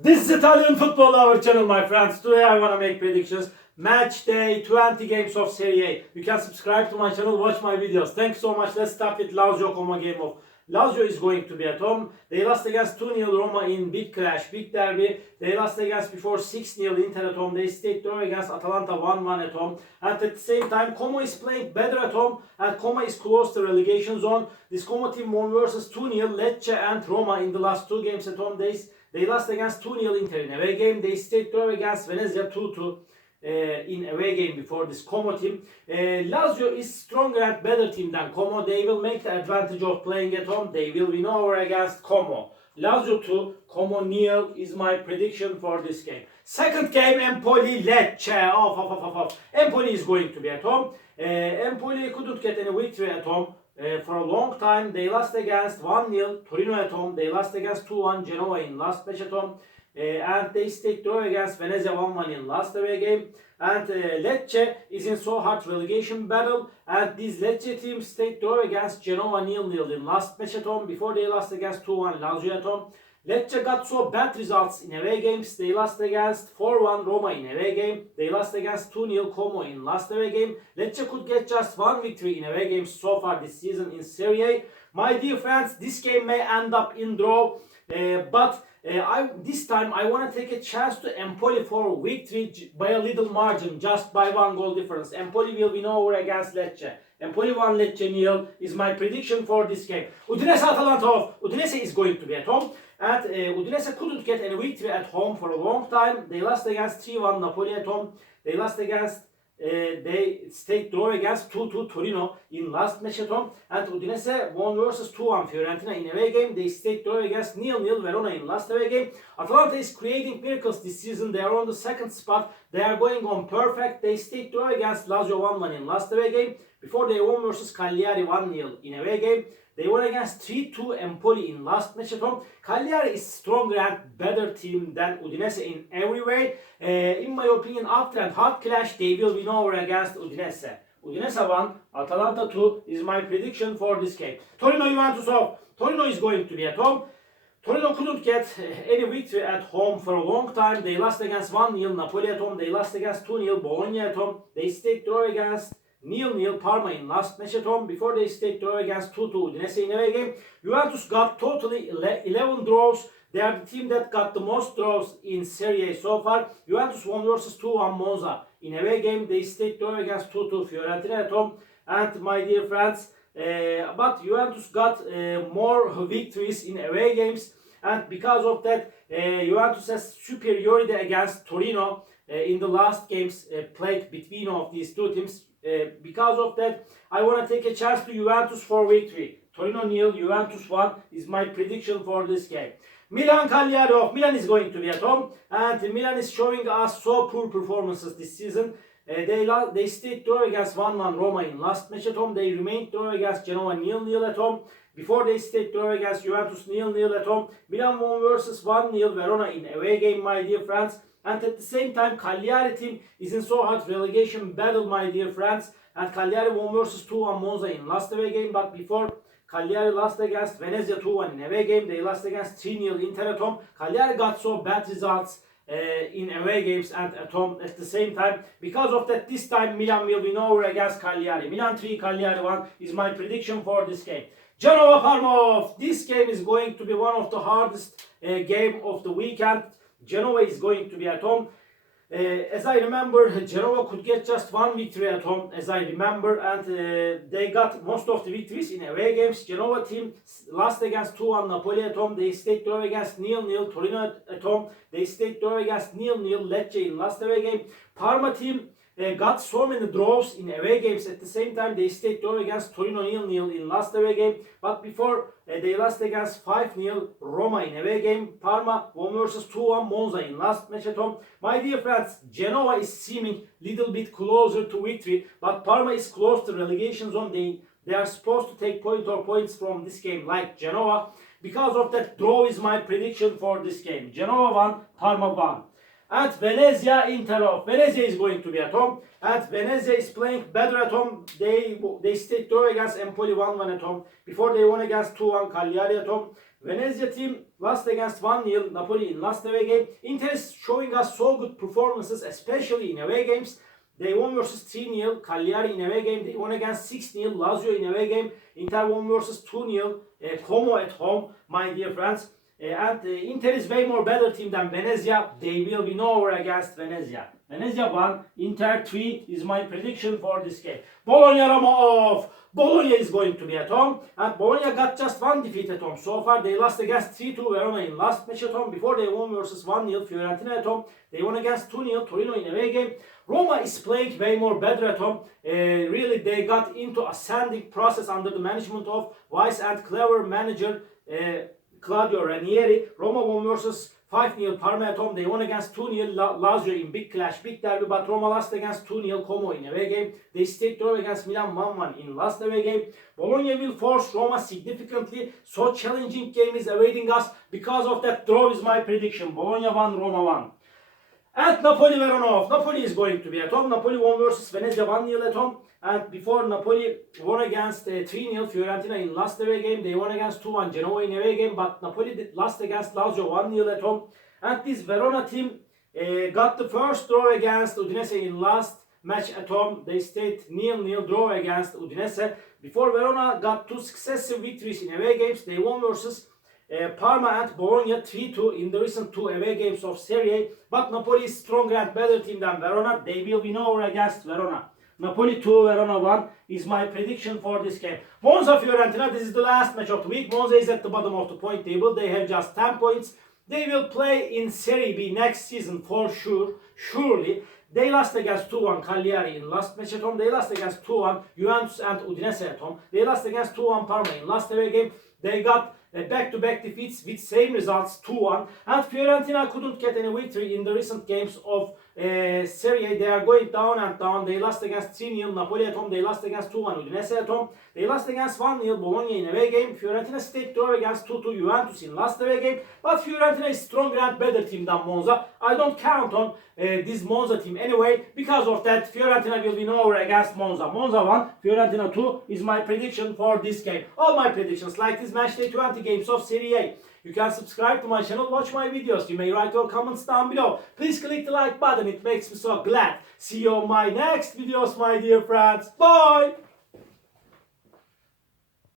This is Italian football, our channel, my friends. Today I want to make predictions. Match day, 20 games of Serie. You can subscribe to my channel, watch my videos. Thanks so much. Let's start with Lazio Como game of. Lazio is going to be at home. They lost against 2-0 Roma in big clash, big derby. They lost against before 6-0 Inter at home. They stayed draw against Atalanta 1-1 at home. And at the same time, Como is playing better at home and Como is close to relegation zone. This Como team won versus 2-0 Lecce and Roma in the last two games at home. They lost against 2-0 Inter in away game. They stayed draw against Venezia 2-2. In away game before this Como team. Lazio is stronger and better team than Como. They will make the advantage of playing at home. They will win over against Como. Lazio 2, Como 0 is my prediction for this game. Second game, Empoli Lecce. Empoli is going to be at home. Empoli couldn't get any victory at home. For a long time, they lost against 1-0 Torino at home. They lost against 2-1 Genoa in last match at home. And they stayed draw against Venezia 1-1 in last away game. And Lecce is in so hard relegation battle. And this Lecce team stayed draw against Genoa 0-0 in last match at home before they lost against 2-1 Lazio at home. Lecce got so bad results in away games. They lost against 4-1 Roma in away game. They lost against 2-0 Como in last away game. Lecce could get just one victory in away games so far this season in Serie. My dear friends, this game may end up in draw. This time I want to take a chance to Empoli for victory by a little margin, just by 1 goal difference. Empoli will win over against Lecce. Empoli 1, Lecce 0 is my prediction for this game. Udinese Atalanta off. Udinese is going to be at home. And Udinese couldn't get any victory at home for a long time. They lost against 3-1 Napoli at home. They stayed draw against 2-2 Torino in last match at home. And Udinese won versus 2-1 Fiorentina in away game. They stayed draw against 0-0 Verona in last away game. Atalanta is creating miracles this season. They are on the second spot. They are going on perfect. They stayed draw against Lazio 1-1 in last away game. Before they won versus Cagliari 1-0 in away game. They won against 3-2 Empoli in last match at home. Cagliari is stronger and better team than Udinese in every way. In my opinion, after a hard clash, they will win over against Udinese. Udinese 1, Atalanta 2 is my prediction for this game. Torino Juventus off. Torino is going to be at home. Torino couldn't get any victory at home for a long time. They lost against 1-0 Napoli at home. They lost against 2-0 Bologna at home. They stayed draw against 0-0 Parma in last match at home before they stayed draw against 2-2 Udinese in away game. Juventus got totally 11 draws. They are the team that got the most draws in Serie so far. Juventus won versus 2-1 Monza in away game. They stayed draw against 2-2 Fiorentina at home. And my dear friends, but Juventus got more victories in away games. And because of that, Juventus has superiority against Torino in the last games played between of these two teams. Because of that, I want to take a chance to Juventus for victory. Torino 0, Juventus 1 is my prediction for this game. Milan Cagliari off. Milan is going to be at home, and Milan is showing us so poor performances this season. They stayed draw against 1-1 Roma in last match at home. They remained draw against Genoa 0-0 at home. Before they stayed draw against Juventus 0-0 at home. Milan won versus 1-0 Verona in away game, my dear friends. And at the same time, Cagliari team is in so hard relegation battle, my dear friends. And Cagliari won versus 2-1 Monza in last away game. But before, Cagliari lost against Venezia 2-1 in away game. They lost against 3-0 Inter at home. Cagliari got so bad results in away games and at home at the same time. Because of that, this time Milan will win over against Cagliari. Milan 3, Cagliari 1 is my prediction for this game. Genoa Parma. This game is going to be one of the hardest game of the weekend. Genoa is going to be at home. As I remember, Genoa could get just one victory at home, as I remember, and they got most of the victories in away games. Genoa team lost against 2-1 Napoli at home. They stayed draw against 0-0 Torino at home. They stayed draw against 0-0 Lecce in last away game. Parma team got so many draws in away games. At the same time, they stayed draw against Torino 0-0 in last away game. But before, they lost against 5-0 Roma in away game. Parma won versus 2-1 Monza in last match at home. My dear friends, Genoa is seeming little bit closer to victory, but Parma is close to relegation zone. They are supposed to take points from this game like Genoa. Because of that, draw is my prediction for this game. Genoa 1, Parma 1. And Venezia Inter off. Venezia is going to be at home. And Venezia is playing better at home. They stayed draw against Empoli 1-1 at home. Before they won against 2-1 Cagliari at home. Venezia team lost against 1-0 Napoli in last away game. Inter is showing us so good performances, especially in away games. They won versus 3-0 Cagliari in away game. They won against 6-0 Lazio in away game. Inter won versus 2-0 Como at home, my dear friends. And Inter is way more better team than Venezia. They will win over against Venezia. Venezia 1, Inter 3 is my prediction for this game. Bologna Roma off. Bologna is going to be at home. And Bologna got just one defeat at home. So far they lost against 3-2 Verona in last match at home. Before they won versus 1-0 Fiorentina at home. They won against 2-0 Torino in away game. Roma is playing way more better at home. Really they got into ascending process under the management of wise and clever manager Claudio Ranieri. Roma won versus 5-0 Parma at home. They won against 2-0 Lazio in big clash, big derby, but Roma lost against 2-0 Como in away game. They stayed draw against Milan 1-1 in last away game. Bologna will force Roma significantly, so challenging game is awaiting us. Because of that, draw is my prediction. Bologna 1, Roma 1. And Napoli Verona off. Napoli is going to be at home. Napoli won versus Venezia 1-0 at home. And before Napoli won against 3-0 Fiorentina in last away game. They won against 2-1 Genoa in away game. But Napoli lost against Lazio 1-0 at home. And this Verona team got the first draw against Udinese in last match at home. They stayed 0-0 draw against Udinese. Before Verona got 2 successive victories in away games. They won versus Parma and Bologna 3-2 in the recent 2 away games of Serie. But Napoli is stronger and better team than Verona. They will win over against Verona. Napoli 2, Verona 1 is my prediction for this game. Monza Fiorentina, this is the last match of the week. Monza is at the bottom of the point table. They have just 10 points. They will play in Serie B next season for sure. Surely. They lost against 2-1 Cagliari in last match at home. They lost against 2-1 Juventus and Udinese at home. They lost against 2-1 Parma in last away game. They got back-to-back defeats with same results 2-1. And Fiorentina couldn't get any victory in the recent games of Serie. They are going down and down. They lost against 3-0 Napoli at home. They lost against 2-1 Udinese at home. They lost against 1-0 Bologna in away game. Fiorentina stayed draw against 2-2 Juventus in last away game. But Fiorentina is stronger and better team than Monza. I don't count on this Monza team anyway. Because of that, Fiorentina will win over against Monza. Monza 1, Fiorentina 2 is my prediction for this game. All my predictions like this match day 20 games of Serie A. You can subscribe to my channel, watch my videos. You may write your comments down below. Please click the like button, it makes me so glad. See you on my next videos, my dear friends. Bye!